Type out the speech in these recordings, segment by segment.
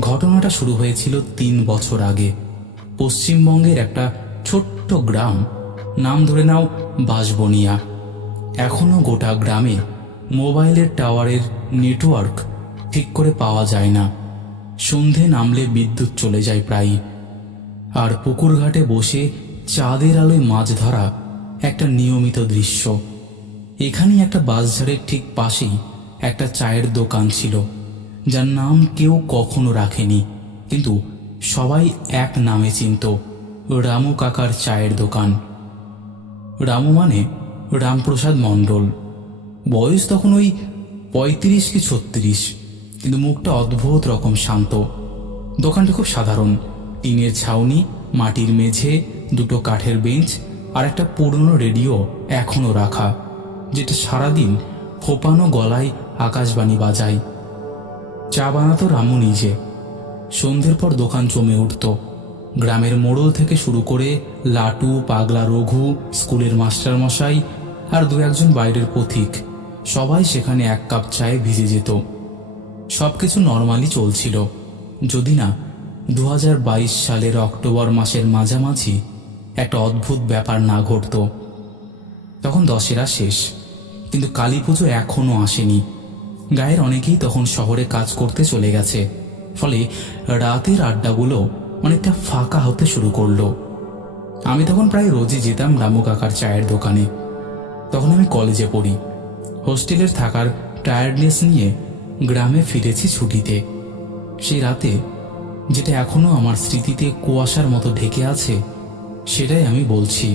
ঘটনাটা শুরু হয়েছিল 3 বছর আগে। পশ্চিমবঙ্গের একটা ছোট্ট গ্রাম, নাম ধরে নাও বাঁশবনিয়া। এখনো গোটা গ্রামে মোবাইলের টাওয়ারের নেটওয়ার্ক ঠিক করে পাওয়া যায় না। সন্ধে নামলে বিদ্যুৎ চলে যায় প্রায়। আর পুকুর ঘাটে বসে চাঁদের আলোয় মাছ ধরা একটা নিয়মিত দৃশ্য। এখানেই একটা বাঁশঝাড়ের ঠিক পাশেই একটা চায়ের দোকান ছিল, যার নাম কেউ কখনো রাখেনি, কিন্তু সবাই এক নামে চিনত, রামু কাকার চায়ের দোকান। রামু মানে রামপ্রসাদ মণ্ডল। বয়স তখন ওই 35 কি 36, কিন্তু মুখটা অদ্ভুত রকম শান্ত। দোকানটা খুব সাধারণ, টিনের ছাউনি, মাটির মেঝে, দুটো কাঠের বেঞ্চ আর একটা পুরনো রেডিও এখনো রাখা, যেটা সারাদিন ফোপানো গলায় আকাশবাণী বাজায়। চা বানাতো রামু নিজে। সন্ধ্যের পর দোকান জমে উঠত। গ্রামের মোড়ল থেকে শুরু করে লাটু, পাগলা রঘু, স্কুলের মাস্টারমশাই আর 2-1 বাইরের পথিক, সবাই সেখানে 1 কাপ চায়ে ভিজে যেত। সবকিছু নর্মালি চলছিল, যদি না 2022 সালের অক্টোবর মাসের মাঝামাঝি একটা অদ্ভুত ব্যাপার না ঘটত। তখন দশেরা শেষ, কিন্তু কালী পুজো এখনো আসেনি। গায়ের অনেকেই তখন শহরে কাজ করতে চলে গেছে, ফলে রাতের আড্ডাগুলো অনেকটা ফাঁকা হতে শুরু করলো। আমি তখন প্রায় রোজই যেতাম রামু কাকার চায়ের দোকানে। তখন আমি কলেজে পড়ি। হোস্টেলের থাকার টায়ার্ডনেস নিয়ে গ্রামে ফিরেছি ছুটিতে। সেই রাতে, যেটা এখনো আমার স্মৃতিতে কুয়াশার মতো ঢেকে আছে, সেটাই আমি বলছি।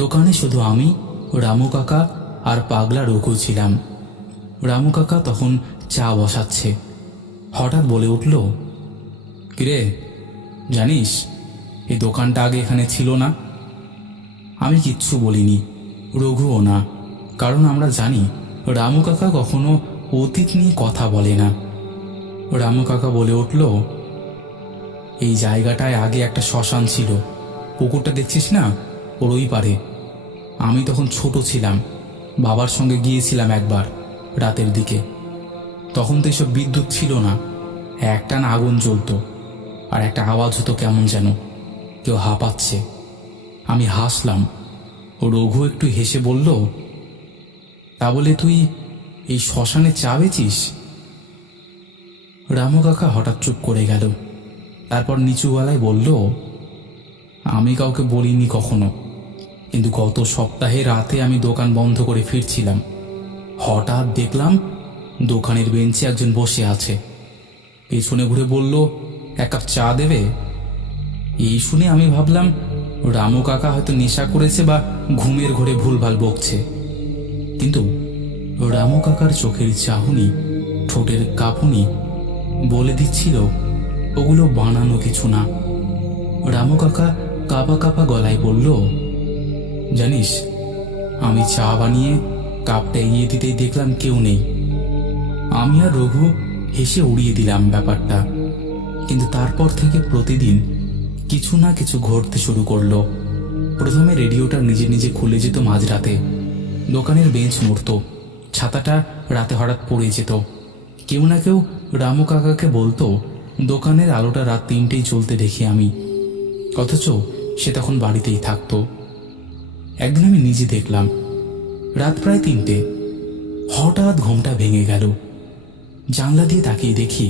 দোকানে শুধু আমি, রামু কাকা আর পাগলা রঘু ছিলাম। রামু কাকা তখন চা বসাচ্ছে। হঠাৎ বলে উঠল, কিরে, জানিস এই দোকানটা আগে এখানে ছিল না? আমি কিচ্ছু বলিনি, রঘুও না, কারণ আমরা জানি রামু কাকা কখনো অতীত নিয়ে কথা বলে না। রামু কাকা বলে উঠল, এই জায়গাটায় আগে একটা শ্মশান ছিল, পুকুরটা দেখছিস না, ওর ওই পারে। আমি তখন ছোট ছিলাম, বাবার সঙ্গে গিয়েছিলাম একবার রাতের দিকে। তখন তো এসব বিদ্যুৎ ছিল না, একটানা আগুন জ্বলতো, আর একটা আওয়াজ হতো কেমন যেন কেউ হাঁপাচ্ছে। আমি হাসলাম। ও রঘু একটু হেসে বলল, তা বলে তুই এই শ্মশানে চা বেচিস? রামু কাকা হঠাৎ চুপ করে গেল। তারপর নিচু গলায় বলল, আমি কাউকে বলিনি কখনো, কিন্তু গত সপ্তাহে রাতে আমি দোকান বন্ধ করে ফিরছিলাম। হঠাৎ দেখলাম দোকানের বেঞ্চে একজন বসে আছে। পেছনে ঘুরে বলল, 1 কাপ চা দেবে? এই শুনে আমি ভাবলাম রামু কাকা হয়তো নেশা করেছে বা ঘুমের ঘোরে ভুলভাল বকছে। কিন্তু রামু কাকার চোখের চাহনি, ঠোঁটের কাঁপুনি বলে দিচ্ছিল ওগুলো বানানো কিছু না। রামু কাকা কাঁপা কাঁপা গলায় বলল, জানিস, আমি চা বানিয়ে কাপটা এগিয়ে দিতেই দেখলাম কেউ নেই। আমি আর রঘু হেসে উড়িয়ে দিলাম ব্যাপারটা, কিন্তু তারপর থেকে প্রতিদিন কিছু না কিছু ঘটতে শুরু করলো। প্রথমে রেডিওটা নিজে নিজে খুলে যেত মাঝরাতে, দোকানের বেঞ্চ নড়ত, ছাতাটা রাতে হঠাৎ পড়ে যেত। কেউ না কেউ রামু কাকাকে বলতো দোকানের আলোটা রাত 3টেই জ্বলতে দেখি আমি, অথচ সে তখন বাড়িতেই থাকতো। একদিন আমি নিজে দেখলাম, রাত প্রায় 3টে, হঠাৎ ঘুমটা ভেঙে গেল। জানলা দিয়ে তাকিয়ে দেখি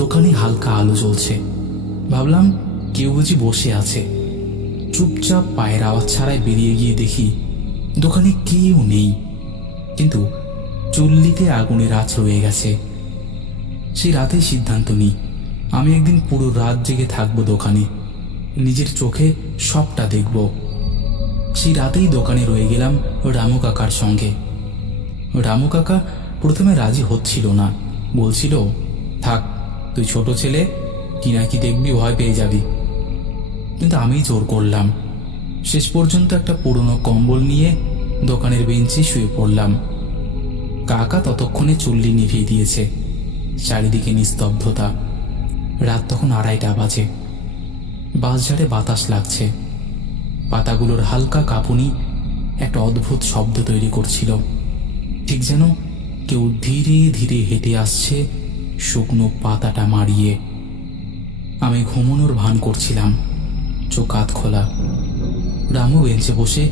দোকানে হালকা আলো জ্বলছে। ভাবলাম কেউ বুঝি বসে আছে। চুপচাপ পায়ের আওয়াজ ছাড়াই বেরিয়ে গিয়ে দেখি দোকানে কেউ নেই, কিন্তু চুল্লিতে আগুনের আঁচ রয়ে গেছে। সেই রাতেই সিদ্ধান্ত নিই, আমি একদিন পুরো রাত জেগে থাকবো দোকানে, নিজের চোখে সবটা দেখব। সেই রাতেই দোকানে রয়ে গেলাম রামু কাকার সঙ্গে। রামু কাকা প্রথমে রাজি হচ্ছিল না, বলছিল, থাক, তুই ছোট ছেলে, কি না কি দেখবি, ভয় পেয়ে যাবি। কিন্তু আমি জোর করলাম। শেষ পর্যন্ত একটা পুরনো কম্বল নিয়ে দোকানের বেঞ্চে শুয়ে পড়লাম। কাকা ততক্ষণে চুল্লি নিভিয়ে দিয়েছে। চারিদিকে নিস্তব্ধতা। রাত তখন 2:30 বাজে। বাঁশঝাড়ে বাতাস লাগছে। পাতাগুলোর হালকা কাঁপুনি একটা অদ্ভুত শব্দ তৈরি করছিল, ঠিক যেন কেউ ধীরে ধীরে হেঁটে আসছে শুকনো পাতাটা মারিয়ে। আমি ঘুমানোর ভান করছিলাম, চোখ আধ খোলা। রামু বেঞ্চে বসে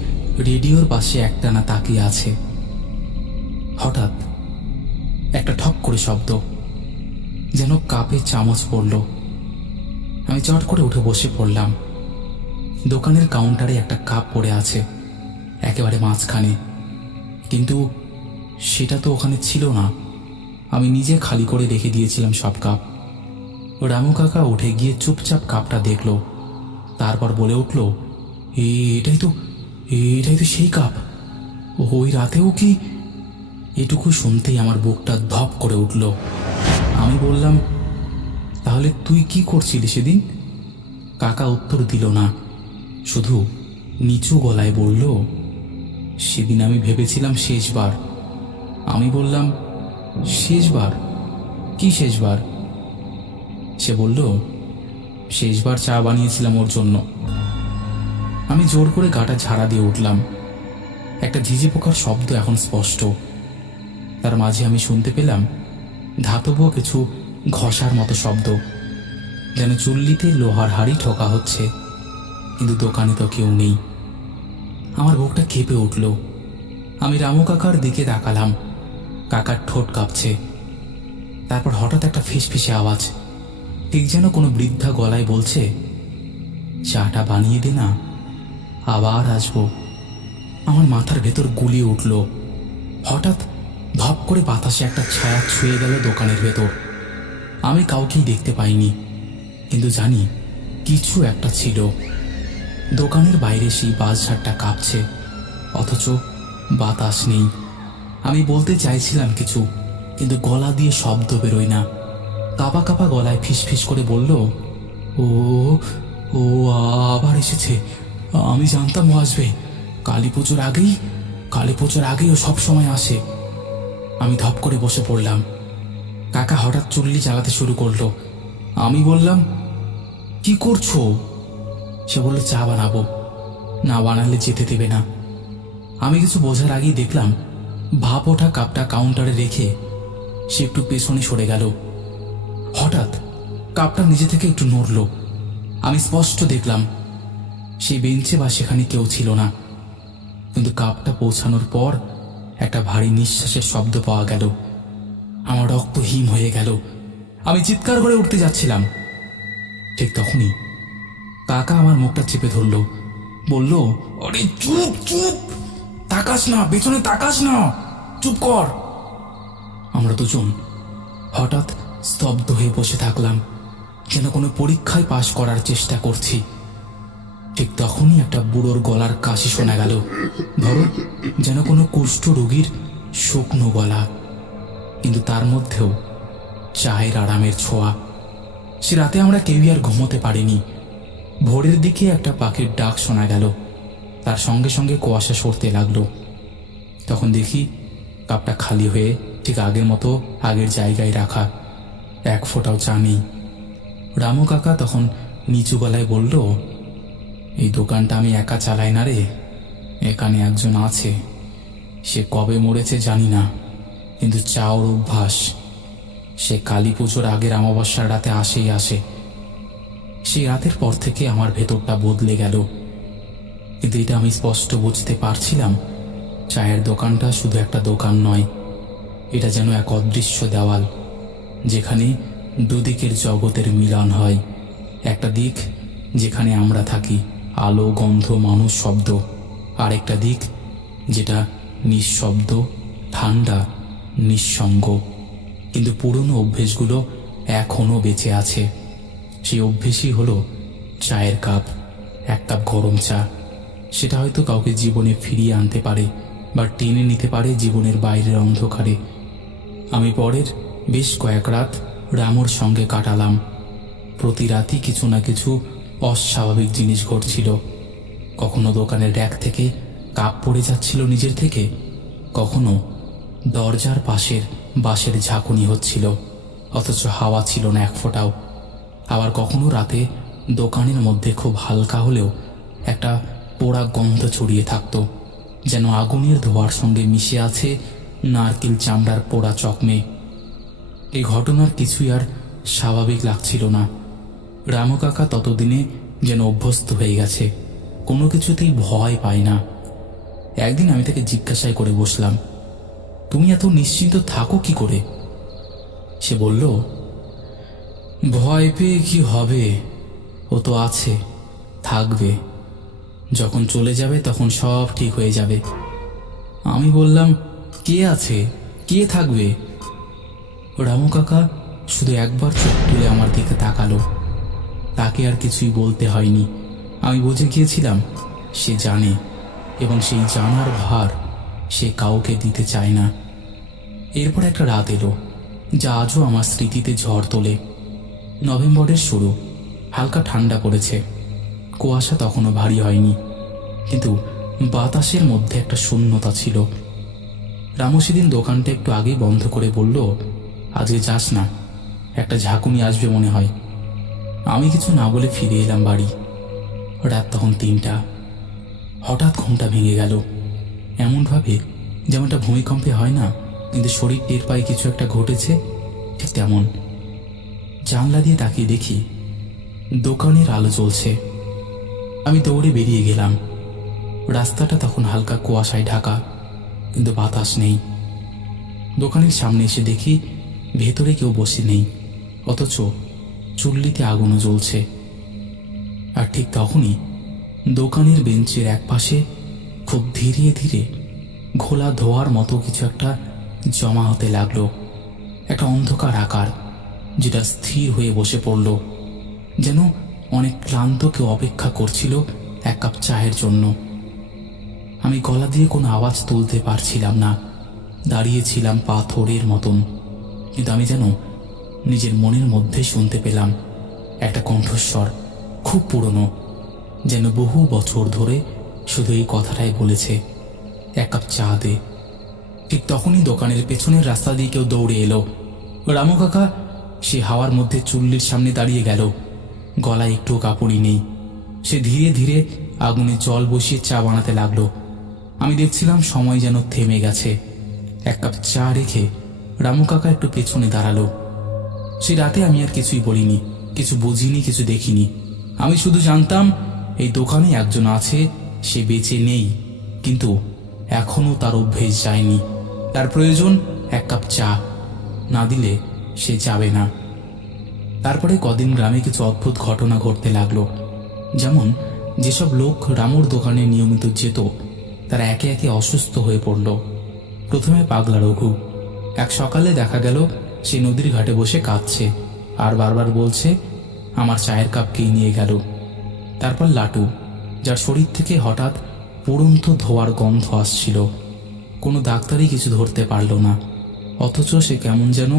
রেডিওর পাশে একটানা তাকিয়ে আছে। হঠাৎ একটা ঠক করে শব্দ, যেন কাপে চামচ পড়ল। আমি চট করে উঠে বসে পড়লাম। দোকানের কাউন্টারে একটা কাপ পড়ে আছে, একেবারে মাঝখানে, কিন্তু সেটা তো ওখানে ছিল না। আমি নিজে খালি করে রেখে দিয়েছিলাম সব কাপ। রামু কাকা উঠে গিয়ে চুপচাপ কাপটা দেখল, তারপর বলে উঠল, এটাই তো সেই কাপ। ওই রাতেও কি? এটুকু শুনতেই আমার বুকটা ধপ করে উঠল। আমি বললাম, তাহলে তুই কি করছিলি সেদিন? কাকা উত্তর দিল না, শুধু নিচু গলায় বলল, সেদিন আমি ভেবেছিলাম শেষবার। আমি বললাম, শেষবার? কি শেষবার? সে বলল, শেষবার চা বানিয়েছিলাম ওর জন্য। আমি জোর করে গাটা ঝাড়া দিয়ে উঠলাম। একটা ঝিঝি পোকার শব্দ এখন স্পষ্ট। তার মাঝে আমি শুনতে পেলাম ধাতব কিছু ঘষার মতো শব্দ, যেন চুল্লিতে লোহার হাড়ি ঠোকা হচ্ছে, কিন্তু দোকানে তো কেউ নেই। আমার বুকটা কেঁপে উঠল। আমি রামু কাকার দিকে তাকালাম। কাকার ঠোঁট কাঁপছে। তারপর হঠাৎ একটা ফিসফিসে আওয়াজ, ঠিক যেন কোনো বৃদ্ধা গলায় বলছে, চাটা বানিয়ে দে না, আবার আসবো। আমার মাথার ভেতর গুলিয়ে উঠল। হঠাৎ ধপ করে বাতাসে একটা ছায়া ছুঁয়ে গেল দোকানের ভেতর। আমি কাউকেই দেখতে পাইনি, কিন্তু জানি কিছু একটা ছিল। দোকানের বাইরে সেই বাঁশঝাড়টা কাঁপছে, অথচ বাতাস নেই। আমি বলতে চাইছিলাম কিছু, কিন্তু গলা দিয়ে শব্দ বেরোয় না। কাঁপা কাঁপা গলায় ফিসফিস করে বলল, ও ও আবার এসেছে। আমি জানতাম ও আসবে। কালী পুজোর আগেই ও সব সময় আসে। আমি ধপ করে বসে পড়লাম। কাকা হঠাৎ চুল্লি জ্বালাতে শুরু করলো। আমি বললাম, কি করছো? সে বলল, চা বানাবো, না বানালে যেতে দেবে না। আমি কিছু বোঝার আগেই দেখলাম ভাপ ওঠা কাপটা কাউন্টারে রেখে সে একটু পেছনে সরে গেল। হঠাৎ কাপটা নিজে থেকে একটু নড়ল। আমি স্পষ্ট দেখলাম সেই বেঞ্চে বা সেখানে কেউ ছিল না, কিন্তু কাপটা পৌঁছানোর পর একটা ভারী নিঃশ্বাসের শব্দ পাওয়া গেল। আমার রক্ত হিম হয়ে গেল। আমি চিৎকার করে উঠতে যাচ্ছিলাম। ঠিক তখনই কাকা আমার মুখটা চেপে ধরল, বলল, আরে চুপ চুপ, তাকাস না, পেছনে তাকাস না, চুপ কর। আমরা দুজন হঠাৎ স্তব্ধ হয়ে বসে থাকলাম, যেন কোনো পরীক্ষায় পাশ করার চেষ্টা করছি। ঠিক তখনই একটা বুড়োর গলার কাশি শোনা গেল, ধরো যেন কোনো কুষ্ঠ রোগীর শুকনো গলা, কিন্তু তার মধ্যেও চায়ের আরামের ছোঁয়া। সে রাতে আমরা কেউই আর ঘুমোতে পারিনি। ভোরের দিকে একটা পাখির ডাক শোনা গেল, তার সঙ্গে সঙ্গে কুয়াশা সরতে লাগলো। তখন দেখি কাপটা খালি হয়ে ঠিক আগের মতো আগের জায়গায় রাখা, এক ফোঁটাও চা নেই। রামু কাকা তখন নিচু গলায় বলল, এই দোকানটা আমি একা চালাই না রে, এখানে একজন আছে। সে কবে মরেছে জানি না, কিন্তু চা ওর অভ্যাস। সে কালী পুজোর আগের অমাবস্যার রাতে আসেই আসে। সেই রাতের পর থেকে আমার ভেতরটা বদলে গেল। কিন্তু এটা আমি স্পষ্ট বুঝতে পারছিলাম, চায়ের দোকানটা শুধু একটা দোকান নয়, এটা যেন এক অদৃশ্য দেওয়াল, যেখানে দুদিকের জগতের মিলন হয়। একটা দিক যেখানে আমরা থাকি, আলো, গন্ধ, মানুষ, শব্দ। আর একটা দিক যেটা নিঃশব্দ, ঠান্ডা, নিঃসঙ্গ, কিন্তু পুরনো অভ্যেসগুলো এখনো বেঁচে আছে। সেই অভ্যেসই হলো চায়ের কাপ, এক কাপ গরম চা। সেটা হয়তো কাউকে জীবনে ফিরিয়ে আনতে পারে বা টেনে নিতে পারে জীবনের বাইরের অন্ধকারে। আমি পরের বেশ কয়েক রাত রামুর সঙ্গে কাটালাম। প্রতি রাতই কিছু না কিছু অস্বাভাবিক জিনিস ঘটছিল। কখনো দোকানের র্যাক থেকে কাপ পড়ে যাচ্ছিল নিজের থেকে, কখনো দরজার পাশের বাঁশের ঝাঁকুনি হচ্ছিল, অথচ হাওয়া ছিল না এক ফোঁটাও। আবার কখনো রাতে দোকানের মধ্যে খুব হালকা হলেও একটা পোড়া গন্ধ ছড়িয়ে থাকতো, যেন আগুনের ধোঁয়ার সঙ্গে মিশে আছে নারকেল চামড়ার পোড়া চকমে। এই ঘটনার কিছুই আর স্বাভাবিক লাগছিল না। রামু কাকা ততদিনে যেন অভ্যস্ত হয়ে গেছে, কোনো কিছুতেই ভয় পায় না। একদিন আমি তাকে জিজ্ঞাসাই করে বসলাম, তুমি এত নিশ্চিন্ত থাকো কি করে? সে বলল, ভয় পেয়ে কি হবে, ও তো আছে, থাকবে, যখন চলে যাবে তখন সব ঠিক হয়ে যাবে। আমি বললাম, কে আছে, কে থাকবে? রামু কাকা শুধু একবার চোখ তুলে আমার দিকে তাকালো। তাকে আর কিছুই বলতে হয়নি, আমি বুঝে গিয়েছিলাম সে জানে, এবং সেই জানার ভার সে কাউকে দিতে চায় না। এরপর একটা রাত এলো যা আজও আমার স্মৃতিতে ঝড় তোলে। নভেম্বরের শুরু, হালকা ঠান্ডা পড়েছে, কুয়াশা তখনও ভারী হয়নি, কিন্তু বাতাসের মধ্যে একটা শূন্যতা ছিল। রামু সেদিন দোকানটা একটু আগেই বন্ধ করে বলল, আজকে যাস না, একটা ঝাঁকুনি আসবে মনে হয়। আমি কিছু না বলে ফিরে এলাম বাড়ি। রাত তখন 3টা। হঠাৎ ঘুমটা ভেঙে গেল, এমনভাবে যেমনটা ভূমিকম্পে হয় না, কিন্তু শরীর টের পায়ে কিছু একটা ঘটেছে, ঠিক তেমন। জানলা দিয়ে তাকিয়ে দেখি দোকানের আলো জ্বলছে। আমি দৌড়ে বেরিয়ে গেলাম। রাস্তাটা তখন হালকা কুয়াশায় ঢাকা, কিন্তু বাতাস নেই। দোকানের সামনে এসে দেখি ভেতরে কেউ বসে নেই, অথচ চুল্লিতে আগুনও জ্বলছে। আর ঠিক তখনই দোকানের বেঞ্চের একপাশে খুব ধীরে ধীরে ঘোলা ধোয়ার মতো কিছু একটা জমা হতে লাগলো। একটা অন্ধকার আকার, যেটা স্থির হয়ে বসে পড়ল, যেন অনেক ক্লান্ত কেউ অপেক্ষা করছিল এক কাপ চায়ের জন্য। আমি গলা দিয়ে কোনো আওয়াজ তুলতে পারছিলাম না, দাঁড়িয়েছিলাম পাথরের মতন। কিন্তু আমি যেন নিজের মনের মধ্যে শুনতে পেলাম একটা কণ্ঠস্বর, খুব পুরনো, যেন বহু বছর ধরে শুধু এই কথাটাই বলেছে, এক কাপ চা দে। ঠিক তখনই দোকানের পেছনের রাস্তা দিয়ে কেউ দৌড়ে এলো। রামু কাকা সে হাওয়ার মধ্যে চুল্লির সামনে দাঁড়িয়ে গেল, গলায় একটু কাপড়ই নেই। সে ধীরে ধীরে আগুনে জল বসিয়ে চা বানাতে লাগলো। আমি দেখছিলাম সময় যেন থেমে গেছে। এক কাপ চা রেখে রামু কাকা একটু পেছনে দাঁড়ালো। সে রাতে আমি আর কিছুই বলিনি, কিছু বুঝিনি, কিছু দেখিনি। আমি শুধু জানতাম এই দোকানে একজন আছে, সে বেঁচে নেই, কিন্তু এখনো তার অভ্যেস যায়নি। তার প্রয়োজন এক কাপ চা, না দিলে সে যাবে না। তারপরে কদিন গ্রামে কিছু অদ্ভুত ঘটনা ঘটতে লাগলো। যেমন যেসব লোক রামুর দোকানে নিয়মিত যেত, তারা একে একে অসুস্থ হয়ে পড়ল। প্রথমে পাগলা রঘু। এক সকালে দেখা গেল সে নদীর ঘাটে বসে কাঁদছে আর বারবার বলছে, আমার চায়ের কাপকেই নিয়ে গেল। তারপর লাটু, যার শরীর থেকে হঠাৎ পুরন্ত ধোয়ার গন্ধ আসছিল। কোনো ডাক্তারই কিছু ধরতে পারল না, অথচ সে কেমন যেন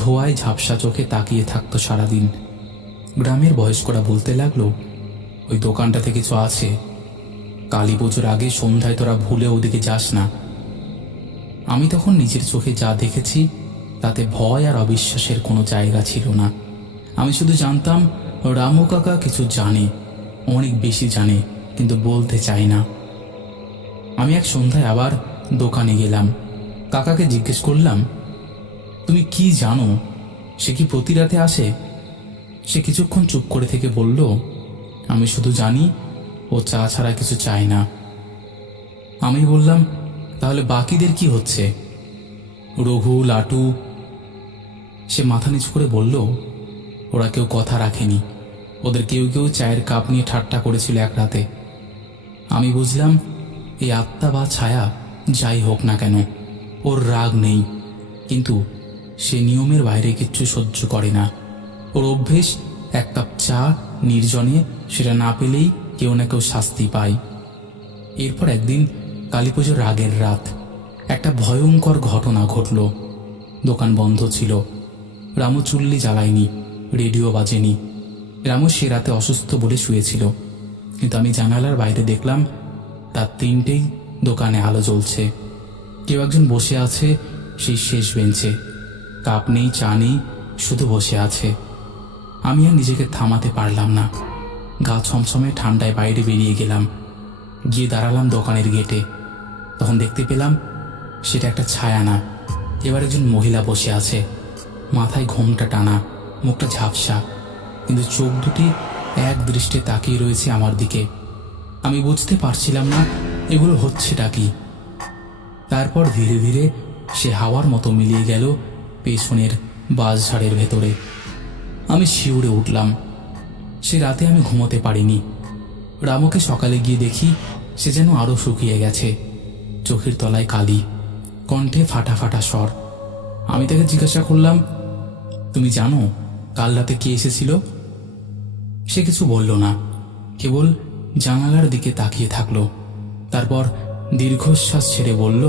ধোঁয়ায় ঝাপসা চোখে তাকিয়ে থাকতো সারাদিন। গ্রামের বয়স্করা বলতে লাগলো, ওই দোকানটাতে কিছু আছে, কালী পুজোর আগে সন্ধ্যায় তোরা ভুলে ওদিকে যাস না। আমি তখন নিজের চোখে যা দেখেছি তাতে ভয় আর অবিশ্বাসের কোনো জায়গা ছিল না। আমি শুধু জানতাম রামু কাকা কিছু জানে, অনেক বেশি জানে, কিন্তু বলতে চায় না। আমি এক সন্ধ্যায় আবার দোকানে গেলাম। কাকাকে জিজ্ঞেস করলাম, তুমি কি জানো, সে কি প্রতি রাতে আসে? সে কিছুক্ষণ চুপ করে থেকে বলল, আমি শুধু জানি ও চা ছাড়া কিছু চায় না। আমি বললাম, তাহলে বাকিদের কি হচ্ছে, রঘু, লাটু? সে মাথা নিচু করে বলল, ওরা কেউ কথা রাখেনি, ওদের কেউ কেউ চায়ের কাপ নিয়ে ঠাট্টা করেছিল এক রাতে। আমি বুঝলাম এই আত্মা বা ছায়া যাই হোক না কেন, ওর রাগ নেই, কিন্তু সে নিয়মের বাইরে কিচ্ছু সহ্য করে না। ওর অভ্যেস এক কাপ চা নির্জনে, সেটা না পেলেই কেউ না কেউ শাস্তি পায়। এরপর একদিন কালী পুজোর আগের রাত একটা ভয়ঙ্কর ঘটনা ঘটল। দোকান বন্ধ ছিল, রামু চুল্লি জ্বালায়নি, রেডিও বাজেনি। রামু সে রাতে অসুস্থ বলে শুয়েছিল, কিন্তু আমি জানালার বাইরে দেখলাম রাত 3টেই দোকানে আলো জ্বলছে। কেউ একজন বসে আছে সেই শেষ বেঞ্চে, কাপ নেই, চা নেই, শুধু বসে আছে। আমি আর নিজেকে থামাতে পারলাম না, গা ছমছমে ঠান্ডায় বাইরে বেরিয়ে গেলাম। গিয়ে দাঁড়ালাম দোকানের গেটে। তখন দেখতে পেলাম সেটা একটা ছায়া না, এবার একজন মহিলা বসে আছে। মাথায় ঘোমটা টানা, মুখটা ঝাপসা, কিন্তু চোখ দুটি এক দৃষ্টে তাকিয়ে রয়েছে আমার দিকে। আমি বুঝতে পারছিলাম না এগুলো হচ্ছেটা কি। তারপর ধীরে ধীরে সে হাওয়ার মতো মিলিয়ে গেল পেছনের বাঁশঝাড়ের ভেতরে। আমি শিউরে উঠলাম। সে রাতে আমি ঘুমোতে পারিনি। রামুকে সকালে গিয়ে দেখি সে যেন আরো শুকিয়ে গেছে, চোখের তলায় কালি, কণ্ঠে ফাটা ফাটা স্বর। আমি তাকে জিজ্ঞাসা করলাম, তুমি জানো কাল রাতে কে এসেছিল? সে কিছু বলল না, কেবল জানালার দিকে তাকিয়ে থাকলো। তারপর দীর্ঘশ্বাস ছেড়ে বলল,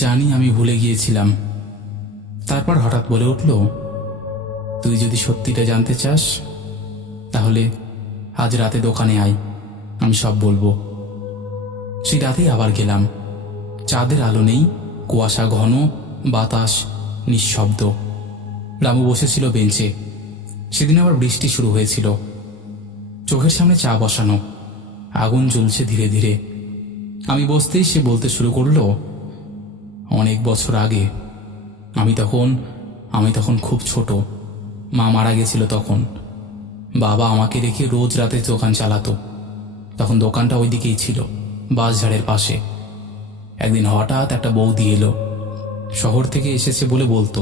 জানি আমি ভুলে গিয়েছিলাম। তারপর হঠাৎ বলে উঠল, তুই যদি সত্যিটা জানতে চাস তাহলে আজ রাতে দোকানে আয়, আমি সব বলবো। সেই রাতেই আবার গেলাম। চাঁদের আলো নেই, কুয়াশা ঘন, বাতাস নিঃশব্দ। রামু বসেছিল বেঞ্চে। সেদিন আবার বৃষ্টি শুরু হয়েছিল। চোখের সামনে চা বসানো, আগুন জ্বলছে ধীরে ধীরে। আমি বসতেই সে বলতে শুরু করলো, অনেক বছর আগে, আমি তখন খুব ছোট। মা মারা গেছিল তখন। বাবা আমাকে রেখে রোজ রাতে দোকান চালাতো। তখন দোকানটা ওই দিকেই ছিল, বাঁশঝাড়ের পাশে। একদিন হঠাৎ একটা বৌদি এলো। শহর থেকে এসেছে বলে বলতো,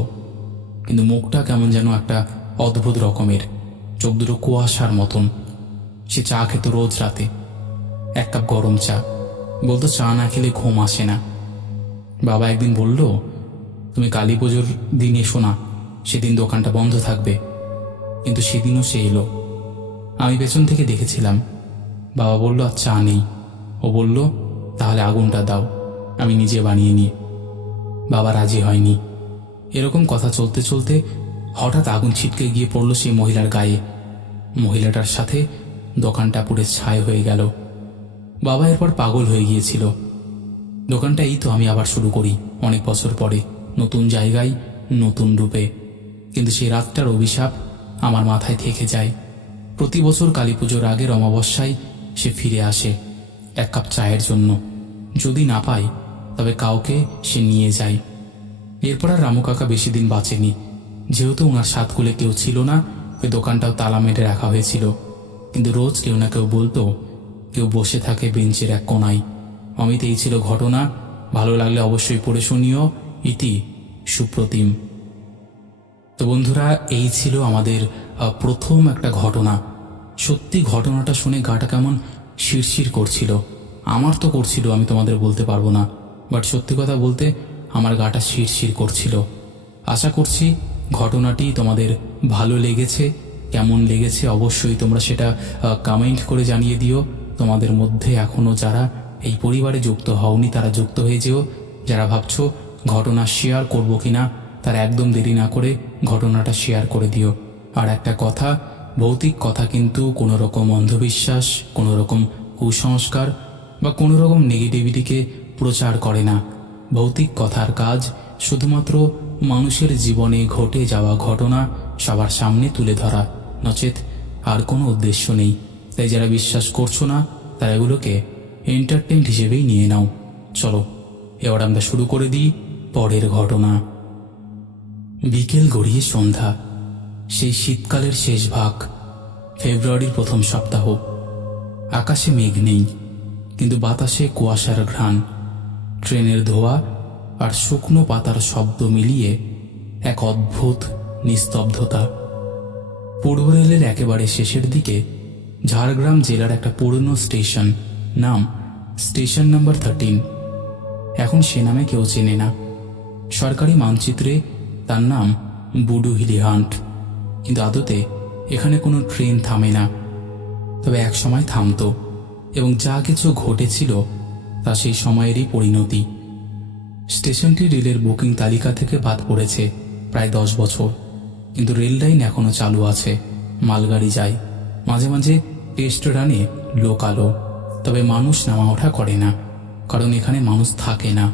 কিন্তু মুখটা কেমন যেন একটা অদ্ভুত রকমের, চোখ দুটো কুয়াশার মতন। সে চা খেত রোজ রাতে, 1 কাপ গরম চা। বলতো চা না খেলে ঘুম আসে না। বাবা একদিন বলল, তুমি কালী পুজোর দিন এসো না, সেদিন দোকানটা বন্ধ থাকবে। কিন্তু সেদিনও সে এলো। আমি পেছন থেকে দেখেছিলাম। বাবা বলল, আর চা নেই। ও বলল, তাহলে আগুনটা দাও, আমি নিজে বানিয়ে নিই। বাবা রাজি হয়নি। এরকম কথা চলতে চলতে হঠাৎ আগুন ছিটকে গিয়ে পড়ল সেই মহিলার গায়ে। মহিলাটার সাথে দোকানটা পুড়ে ছাই হয়ে গেল। বাবা এরপর পাগল হয়ে গিয়েছিল। দোকানটা এই তো আমি আবার শুরু করি অনেক বছর পরে, নতুন জায়গায়, নতুন রূপে। কিন্তু সেই রাতটার অভিশাপ আমার মাথায় থেকে যায়। প্রতি বছর কালী পুজোর আগের অমাবস্যায় সে ফিরে আসে 1 কাপ চায়ের জন্য। যদি না পায় তবে কাউকে সে নিয়ে যায়। এরপর আর রামু কাকা বেশি দিন বাঁচেনি। যেহেতু ওনার সাতকুলে কেউ ছিল না, ওই দোকানটাও তালা মেরে রাখা হয়েছিল। কিন্তু রোজ কেউ না কেউ বলতো, কেউ বসে থাকে বেঞ্চের এক কোনায়। অমিত এই ছিল ঘটনা। ভালো লাগলে অবশ্যই পড়ে শুনিও। ইতি সুপ্রতিম। তো বন্ধুরা, এই ছিল আমাদের প্রথম একটা ঘটনা। সত্যি ঘটনাটা শুনে গাটা কেমন শিরশির করছিল। আমার তো করছিল, আমি তোমাদের বলতে পারবো না, বাট সত্যি কথা বলতে আমার গাটা শিরশির করছিল। আশা করছি ঘটনাটি তোমাদের ভালো লেগেছে। কেমন লেগেছে অবশ্যই তোমরা সেটা কমেন্ট করে জানিয়ে দিও। তোমাদের মধ্যে এখনও যারা এই পরিবারে যুক্ত হওনি তারা যুক্ত হয়ে যেও। যারা ভাবছো ঘটনা শেয়ার করবো কিনা, তারা একদম দেরি না করে ঘটনাটা শেয়ার করে দিও। আর একটা কথা, ভৌতিক কথা কিন্তু কোনো রকম অন্ধবিশ্বাস, কোনো রকম কুসংস্কার বা কোনো রকম নেগেটিভিটিকে প্রচার করে না। ভৌতিক কথার কাজ শুধুমাত্র মানুষের জীবনে ঘটে যাওয়া ঘটনা সবার সামনে তুলে ধরা, নচেত আর কোনো উদ্দেশ্য নেই। তাই যারা বিশ্বাস করছো না তারা এগুলোকে এন্টারটেইনমেন্ট হিসেবেই নিয়ে নাও। চলো এবার আমরা শুরু করে দিই পরের ঘটনা। বিকেল গড়িয়ে সন্ধ্যা। সেই শীতকালের শেষ ভাগ, ফেব্রুয়ারির প্রথম সপ্তাহ। আকাশে মেঘ নেই, কিন্তু বাতাসে কুয়াশার ঘ্রাণ, ট্রেনের ধোঁয়া আর শুকনো পাতার শব্দ মিলিয়ে এক অদ্ভুত নিস্তব্ধতা। পূর্ব রেলের একেবারে শেষের দিকে ঝাড়গ্রাম জেলার একটা পুরনো স্টেশন, নাম স্টেশন নাম্বার 13। এখন সে নামে কেউ চেনে না। সরকারি মানচিত্রে তার নাম বুডুহিলিহান্ট, কিন্তু আদতে এখানে কোনো ট্রেন থামে না। তবে এক সময় থামতো, এবং যা কিছু ঘটেছিল তা সেই সময়েরই পরিণতি। স্টেশনটি রেলের বুকিং তালিকা থেকে বাদ পড়েছে প্রায় 10 বছর, কিন্তু রেল লাইন এখনো চালু আছে। মালগাড়ি যায়, মাঝে মাঝে টেস্ট রানে লোকালও। তবে মানুষ নামা ওঠা করে না, কারণ এখানে মানুষ থাকে না।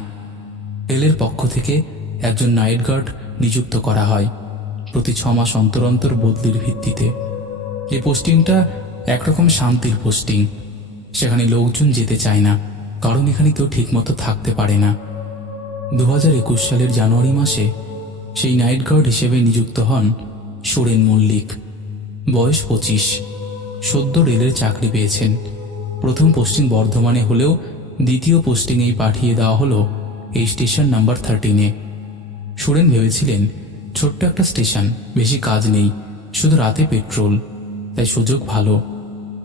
রেলের পক্ষ থেকে একজন নাইট গার্ড নিযুক্ত করা হয় প্রতি 6 মাস অন্তর অন্তর বদলির ভিত্তিতে। এই পোস্টিংটা একরকম শান্তির পোস্টিং। সেখানে লোকজন যেতে চায় না, কারণ এখানে কেউ ঠিকমতো থাকতে পারে না। 2021 সালের জানুয়ারি মাসে সেই নাইট গার্ড হিসেবে নিযুক্ত হন সুরেন মল্লিক। বয়স 25, সদ্য রেলের চাকরি পেয়েছেন। প্রথম পোস্টিং বর্ধমানে হলেও দ্বিতীয় পোস্টিংয়েই পাঠিয়ে দেওয়া হলো এই স্টেশন নাম্বার 13-এ। সুরেন ভেবেছিলেন ছোট্ট একটা স্টেশন, বেশি কাজ নেই, শুধু রাতে পেট্রোল, তাই সুযোগ ভালো।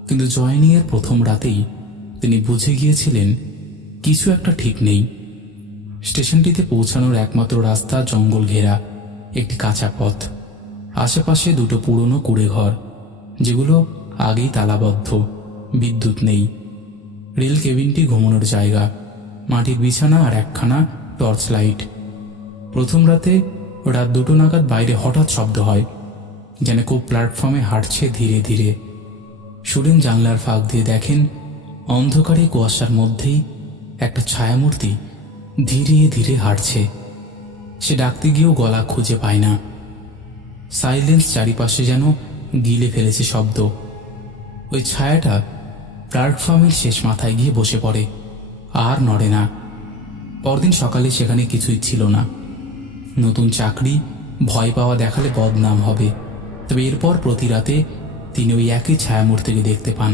কিন্তু জয়েনিংয়ের প্রথম রাতেই তিনি বুঝে গিয়েছিলেন কিছু একটা ঠিক নেই। স্টেশনটিতে পৌঁছানোর একমাত্র রাস্তা জঙ্গল ঘেরা একটি কাঁচা পথ, আশেপাশে দুটো পুরনো কুড়ে ঘর যেগুলো আগেই তালাবদ্ধ, বিদ্যুৎ নেই। রেল কেবিনটি ঘুমানোর জায়গা, মাটির বিছানা আর একখানা টর্চ লাইট। প্রথম রাতে রাত 2টো নাগাদ বাইরে হঠাৎ শব্দ হয়, যেন কেউ প্ল্যাটফর্মে হাঁটছে ধীরে ধীরে। সুরেন জানলার ফাঁক দিয়ে দেখেন অন্ধকারে কুয়াশার মধ্যেই একটা ছায়ামূর্তি ধীরে ধীরে হাঁটছে। সে ডাকতে গিয়েও গলা খুঁজে পায় না। সাইলেন্স চারিপাশে যেন গিলে ফেলেছে শব্দ। ওই ছায়াটা প্ল্যাটফর্মের শেষ মাথায় গিয়ে বসে পড়ে, আর নড়ে না। পরদিন সকালে সেখানে কিছুই ছিল না। নতুন চাকরি, ভয় পাওয়া দেখালে বদনাম হবে। তবে এরপর প্রতি রাতে তিনি ওই একই ছায়ামূর্তিকে দেখতে পান।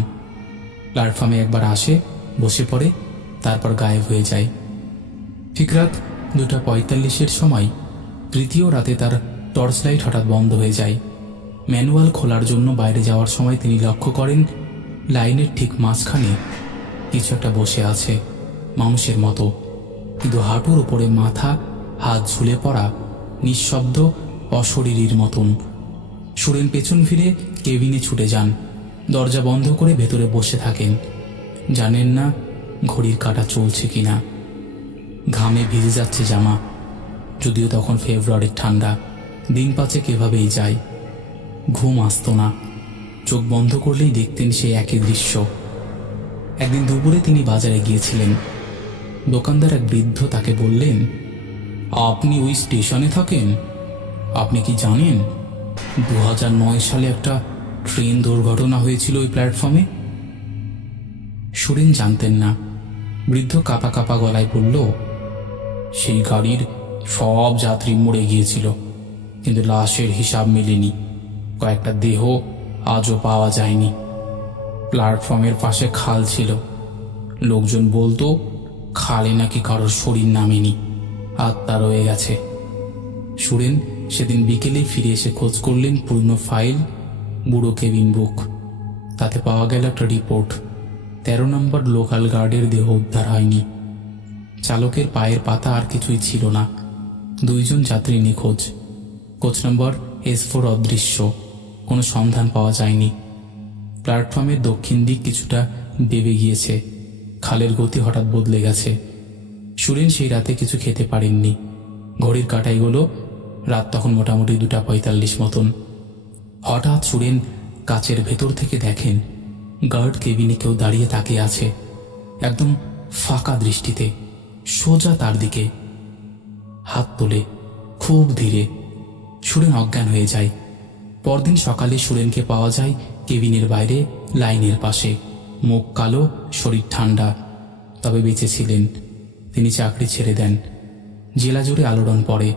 প্ল্যাটফর্মে একবার আসে, বসে পড়ে, তারপর গায়েব হয়ে যায়। ঠিক রাত 2:45-এর সময় তৃতীয় রাতে তার টর্চ লাইট হঠাৎ বন্ধ হয়ে যায়। ম্যানুয়াল খোলার জন্য বাইরে যাওয়ার সময় তিনি লক্ষ্য করেন লাইনের ঠিক মাঝখানে কিছু একটা বসে আছে, মানুষের মতো, কিন্তু হাঁটুর উপরে মাথা, হাত ঝুলে পড়া, নিঃশব্দ, অশরীরীর মতন। সুরেন পেছন ফিরে কেবিনে ছুটে যান, দরজা বন্ধ করে ভেতরে বসে থাকেন। জানেন না ঘড়ির কাঁটা চলছে কিনা। ঘামে ভিজে যাচ্ছে জামা, যদিও তখন ফেব্রুয়ারির ঠান্ডা। দিন 5 এভাবেই যায়। ঘুম আসত না, চোখ বন্ধ করলেই দেখতেন সেই একই দৃশ্য। একদিন দুপুরে তিনি বাজারে গিয়েছিলেন। দোকানদার এক বৃদ্ধ তাকে বললেন, আপনি ওই স্টেশনে থাকেন? আপনি কি জানেন 2009 সালে একটা ট্রেন দুর্ঘটনা হয়েছিল ওই প্ল্যাটফর্মে? সুরেন জানতেন না। বৃদ্ধ কাঁপা কাঁপা গলায় বলল, সেই গাড়ির সব যাত্রী মরে গিয়েছিল, কিন্তু লাশের হিসাব মেলেনি। কয়েকটা দেহ আজও পাওয়া যায়নি। প্ল্যাটফর্মের পাশে খাল ছিল। লোকজন বলতো খালে নাকি কারোর শরীর নামেনি, আত্মা রয়ে গেছে। সুরেন সেদিন বিকেলে ফিরে এসে খোঁজ করলেন পুরনো ফাইল, বুড়ো কেবিন বুক। তাতে পাওয়া গেল একটা রিপোর্ট, 13 নম্বর লোকাল গার্ডের দেহ উদ্ধার হয়নি। চালকের পায়ের পাতা আর কিছুই ছিল না। 2 জন যাত্রী নিখোঁজ। কোচ নম্বর S4 অদৃশ্য, কোনো সন্ধান পাওয়া যায়নি। প্ল্যাটফর্মের দক্ষিণ দিক কিছুটা দেবে গিয়েছে, খালের গতি হঠাৎ বদলে গেছে। সুরেন সেই রাতে কিছু খেতে পারেননি। ঘড়ির কাঁটায় গেল রাত তখন মোটামুটি 2:45 মতন। হঠাৎ সুরেন কাচের ভেতর থেকে দেখেন গার্ড কেবিনে কেউ দাঁড়িয়ে তাকিয়ে আছে, একদম ফাঁকা দৃষ্টিতে, সোজা তার দিকে। হাত তোলে খুব ধীরে। সুরেন অজ্ঞান হয়ে যায়। পরদিন সকালে সুরেনকে পাওয়া যায় কেবিনের বাইরে লাইনের পাশে, মুখ কালো, শরীর ঠান্ডা, তবে বেঁচে ছিলেন। তিনি চাকরি ছেড়ে দেন। জেলা জুড়ে আলোড়ন পড়ে।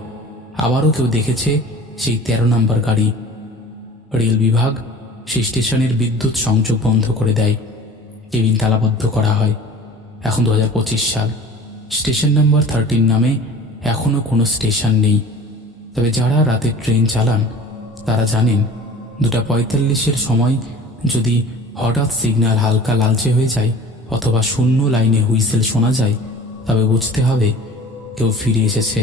আবারও কেউ দেখেছে সেই 13 নম্বর গাড়ি। রেল বিভাগ সেই স্টেশনের বিদ্যুৎ সংযোগ বন্ধ করে দেয়, কেবিন তালাবদ্ধ করা হয়। এখন 2025 সাল। স্টেশন নাম্বার 13 নামে এখনো কোনো স্টেশন নেই। তবে যারা রাতে ট্রেন চালান তারা জানেন 2:45-এর সময় যদি হঠাৎ সিগন্যাল হালকা লালচে হয়ে যায় অথবা শূন্য লাইনে হুইসেল শোনা যায়, তবে বুঝতে হবে কেউ ফিরে এসেছে।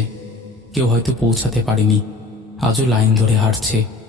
কেউ হয়তো পৌঁছাতে পারেনি, আজও লাইন ধরে হাঁটছে।